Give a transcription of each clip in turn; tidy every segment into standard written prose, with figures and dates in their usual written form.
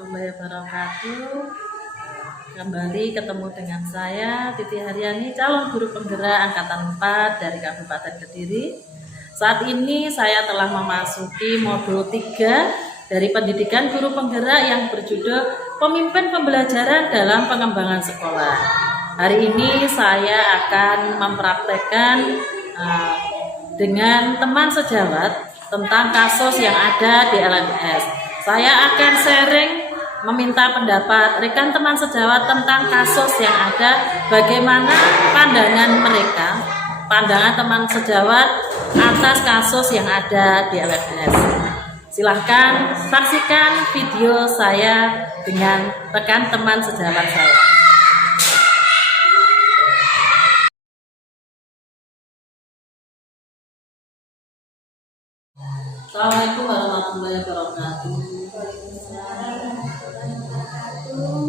warahmatullahi wabarakatuh. Kembali ketemu dengan saya Titi Haryani, calon guru penggerak angkatan 4 dari Kabupaten Kediri. Saat ini saya telah memasuki modul 3 dari pendidikan guru penggerak yang berjudul Pemimpin Pembelajaran dalam Pengembangan Sekolah. Hari ini saya akan mempraktekkan dengan teman sejawat tentang kasus yang ada di LMS. Saya akan sharing, meminta pendapat rekan teman sejawat tentang kasus yang ada, bagaimana pandangan mereka, pandangan teman sejawat atas kasus yang ada di LMS. Silahkan saksikan video saya dengan rekan teman sejawat saya. Assalamualaikum warahmatullahi wabarakatuh.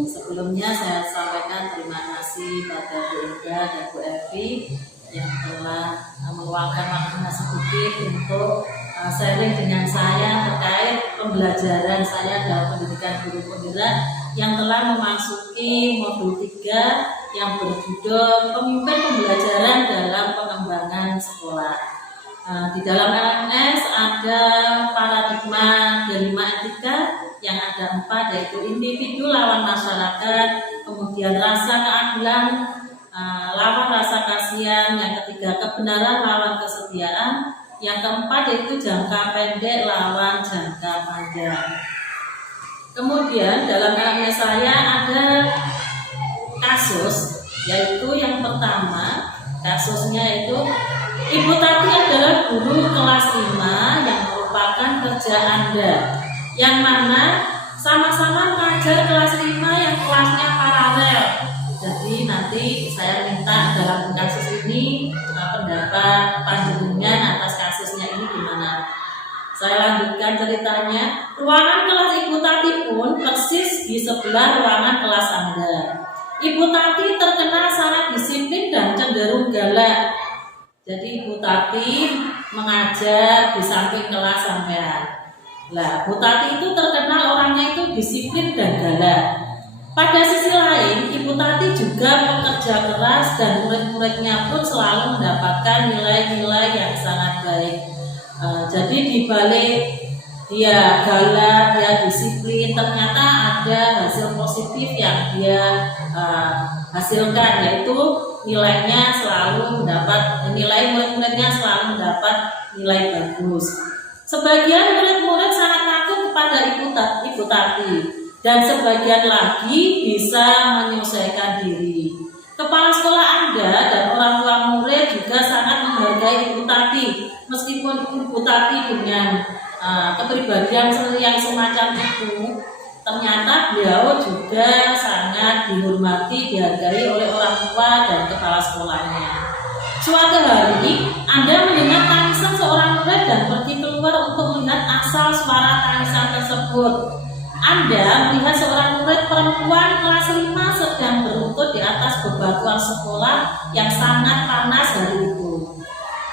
Sebelumnya saya sampaikan terima kasih pada Bu Ida dan Bu Evi yang telah meluangkan waktunya sedikit untuk sharing dengan saya terkait pembelajaran saya dalam pendidikan guru penggerak yang telah memasuki modul 3 yang berjudul Pemimpin Pembelajaran dalam Pengembangan Sekolah. Di dalam LMS ada paradigma delima etika yang ada 4, yaitu individu lawan masyarakat, kemudian rasa keadilan lawan rasa kasihan, yang ketiga kebenaran lawan kesetiaan, yang keempat yaitu jangka pendek lawan jangka panjang. Kemudian dalam LMS saya ada kasus, yaitu yang pertama kasusnya itu Ibu Tati adalah guru kelas 5 yang merupakan kerja Anda, yang mana sama-sama mengajar kelas 5 yang kelasnya paralel. Jadi nanti saya minta dalam kasus ini pendapat panjenengan atas kasusnya ini gimana. Saya lanjutkan ceritanya. Ruangan kelas Ibu Tati pun persis di sebelah ruangan kelas Anda. Ibu Tati terkenal sangat disiplin dan cenderung galak. Jadi Bu Tati mengajar di samping kelas sampean. Lah, Bu Tati itu terkenal orangnya itu disiplin dan galak. Pada sisi lain, Ibu Tati juga pekerja keras dan murid-muridnya pun selalu mendapatkan nilai-nilai yang sangat baik. Jadi di balik dia galak, dia disiplin, ternyata ada hasil positif yang dia hasilkan, yaitu nilainya selalu mendapat, nilai murid-muridnya selalu mendapat nilai bagus. Sebagian murid-murid sangat takut kepada Ibu Tati dan sebagian lagi bisa menyesuaikan diri. Kepala sekolah Anda dan orang tua murid juga sangat menghargai Ibu Tati, meskipun Ibu Tati dengan kepribadian yang semacam itu, ternyata beliau juga sangat dihormati, dihargai oleh orang tua dan kepala sekolahnya. Suatu hari, Anda mendengar tangisan seorang murid dan pergi keluar untuk melihat asal suara tangisan tersebut. Anda melihat seorang murid perempuan kelas 5 sedang berlutut di atas bebatuan sekolah yang sangat panas hari itu.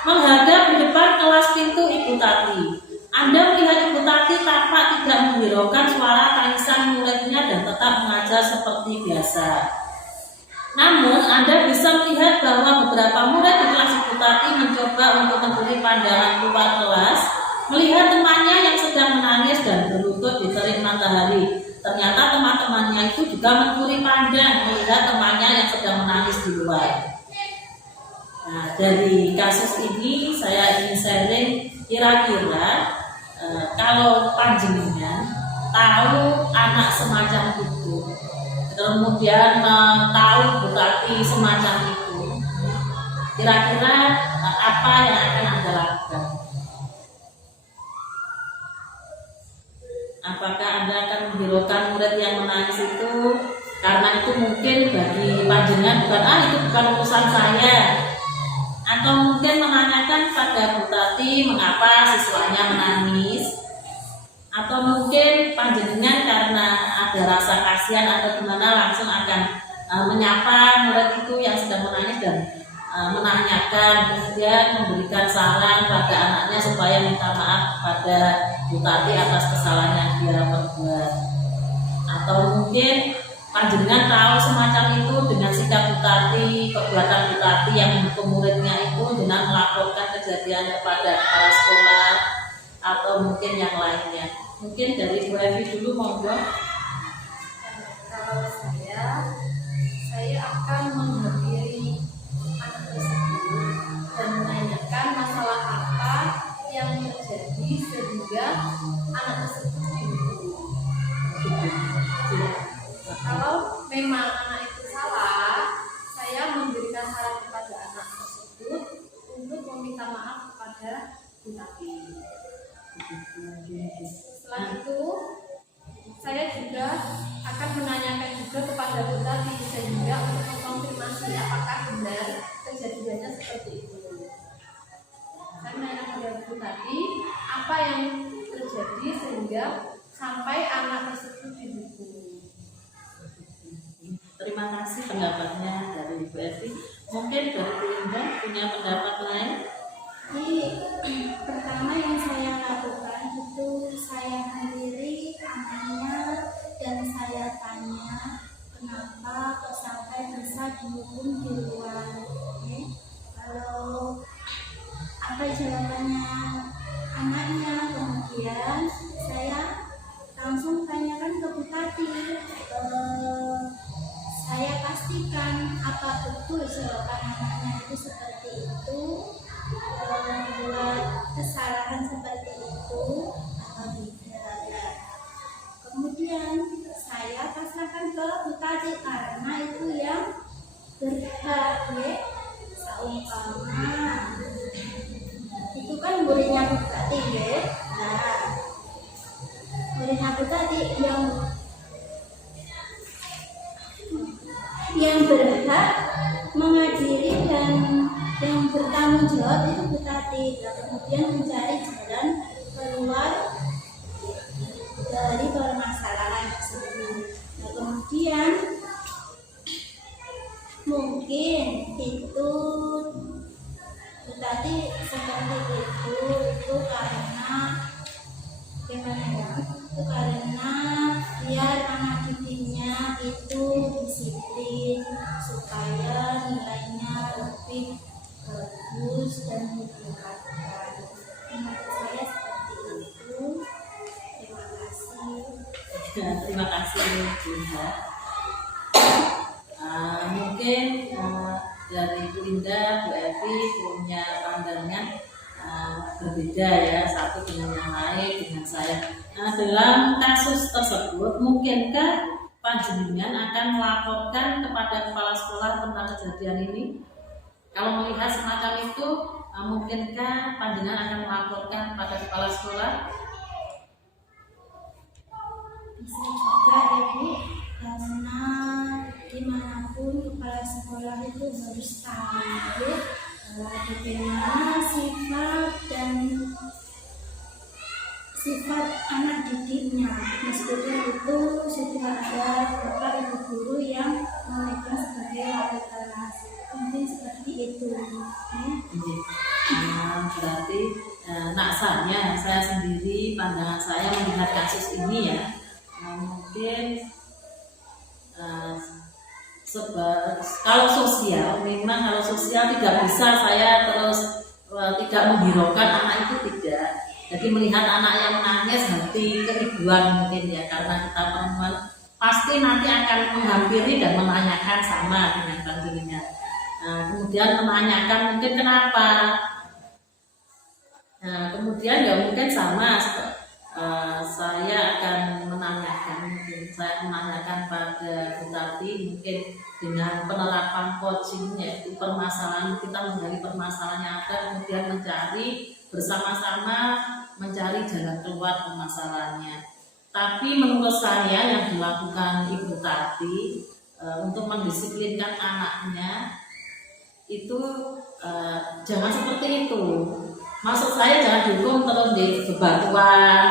Menghadap di depan kelas pintu Ibu Tati. Anda melihat Ibu Tati tampak tidak menghiraukan suara tangisan muridnya dan tetap mengajar seperti biasa. Namun Anda bisa melihat bahwa beberapa murid di kelas Ibu Tati mencoba untuk mencuri pandangan keluar kelas, melihat temannya yang sedang menangis dan berlutut di terik matahari. Ternyata teman-temannya itu juga mencuri pandang melihat temannya yang sedang menangis di luar. Nah, dari kasus ini saya ingin sharing kira-kira kalau panjenengan tahu anak semacam itu, kemudian tahu Bu Tati semacam itu, kira-kira apa yang akan Anda lakukan? Apakah Anda akan menghiraukan murid yang menangis itu karena itu mungkin bagi panjenengan itu bukan urusan saya, atau mungkin menanyakan pada Bu Tati mengapa siswanya menangis, atau mungkin panjenengan karena ada rasa kasihan atau gimana langsung akan menyapa murid itu yang sedang menangis dan menanyakan, kemudian memberikan saran pada anaknya supaya minta maaf pada Bu Tati atas kesalahan yang dia perbuat. atau mungkin panjenengan tahu semacam itu dengan sikap Bu Tati, perbuatan Bu Tati yang menghukum muridnya itu dengan melaporkan kejadian kepada kepala sekolah atau mungkin yang lainnya. Mungkin dari Bu Evi dulu, monggo. Kalau saya akan menghampiri anak tersebut dan menanyakan masalah apa yang terjadi sehingga anak tersebut dihukum. Kalau memang anak itu salah, saya memberikan saran kepada anak tersebut untuk meminta maaf kepada Bu Tati. Setelah itu, saya juga akan menanyakan juga kepada Bu Tati sehingga untuk mengkonfirmasi apakah benar kejadiannya seperti itu. Saya menanyakan kepada Bu Tati apa yang terjadi sehingga sampai anak tersebut dihukum. Terima kasih pendapatnya dari Bu Evi. Mungkin dari Bu Linda punya pendapat lain? Pertama yang saya lakukan itu saya hampiri anaknya dan saya tanya kenapa kok sampai bisa dihukum di luar. Kalau apa jawabannya anaknya, kemudian saya langsung tanyakan ke Bu Tati. Saya pastikan apa betul jawaban anaknya itu seperti itu, membuat kesalahan seperti itu atau tidak. Kemudian saya pasrahkan ke Bu Tati karena itu yang berhak. Seumpama itu kan muridnya Bu Tati, nah muridnya Bu Tati yang berhak mengadili dan yang bertanggung jawab itu Bu Tati. Kemudian mencari jalan keluar dari permasalahan tersebut. Nah, kemudian mungkin itu Bu Tati seperti itu karena gimana ya? Itu karena biar anak didiknya itu disiplin supaya nilainya lebih bagus dan ditingkatkan. Menurut saya seperti itu. Terima kasih. Terima kasih Bu Linda. Mungkin dari Bu Linda, Bu Evi punya pandangan berbeda ya, satu dengan yang lain dengan saya. Dalam kasus tersebut, mungkinkah panjenengan akan melaporkan kepada kepala sekolah tentang kejadian ini? Kalau melihat semacam itu, mungkinkah panjenengan akan melaporkan kepada kepala sekolah? Bisa juga Ibu, karena dimanapun kepala sekolah itu harus tahu bagaimana sifat anak didiknya, meskipun itu sudah ada bapak ibu guru yang memegang sebagai wali kelas. Mungkin seperti itu. Berarti saya sendiri, pandangan saya melihat kasus ini ya, mungkin kalau sosial tidak bisa saya terus tidak menghiraukan anak itu, tidak. Jadi melihat anak yang menangis hati keribuan mungkin ya, karena kita perempuan pasti nanti akan menghampiri dan menanyakan sama dengan panjenengan. Kemudian menanyakan mungkin kenapa. Kemudian ya mungkin sama, saya akan menanyakan pada Bu Tati mungkin dengan penerapan coaching, yaitu permasalahan, kita menggali permasalahan yang ada, kemudian bersama-sama mencari jalan keluar permasalahannya. Tapi menurut saya yang dilakukan Ibu Tati untuk mendisiplinkan anaknya itu jangan seperti itu. Maksud saya jangan dihukum terus di bebatuan,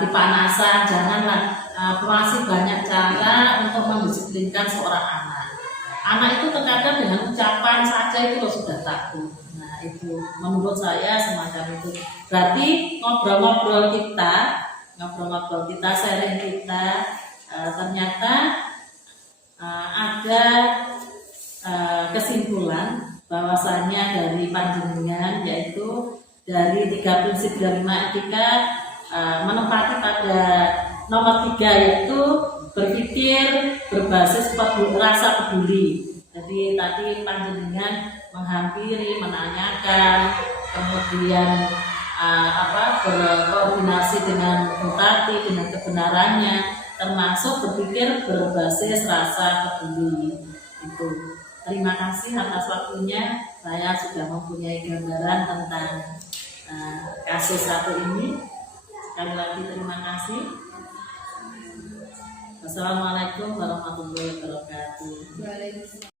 dipanasan, janganlah. Masih banyak cara untuk mendisiplinkan seorang anak. Anak itu terkadang dengan ucapan saja itu sudah takut. Nah itu menurut saya semacam itu. Berarti ngobrol-ngobrol kita, sharing kita, ternyata ada kesimpulan bahwasanya dari panjenengan, yaitu dari 3 prinsip 5 etika, menempati pada nomor 3, yaitu berpikir berbasis rasa peduli. Jadi tadi panjenengan menghampiri, menanyakan, kemudian berkoordinasi dengan Bupati, dengan kebenarannya, termasuk berpikir berbasis rasa peduli. Itu. Terima kasih atas waktunya. Saya sudah mempunyai gambaran tentang kasus satu ini. Sekali lagi terima kasih. Wassalamualaikum warahmatullahi wabarakatuh. Waalaikumsalam.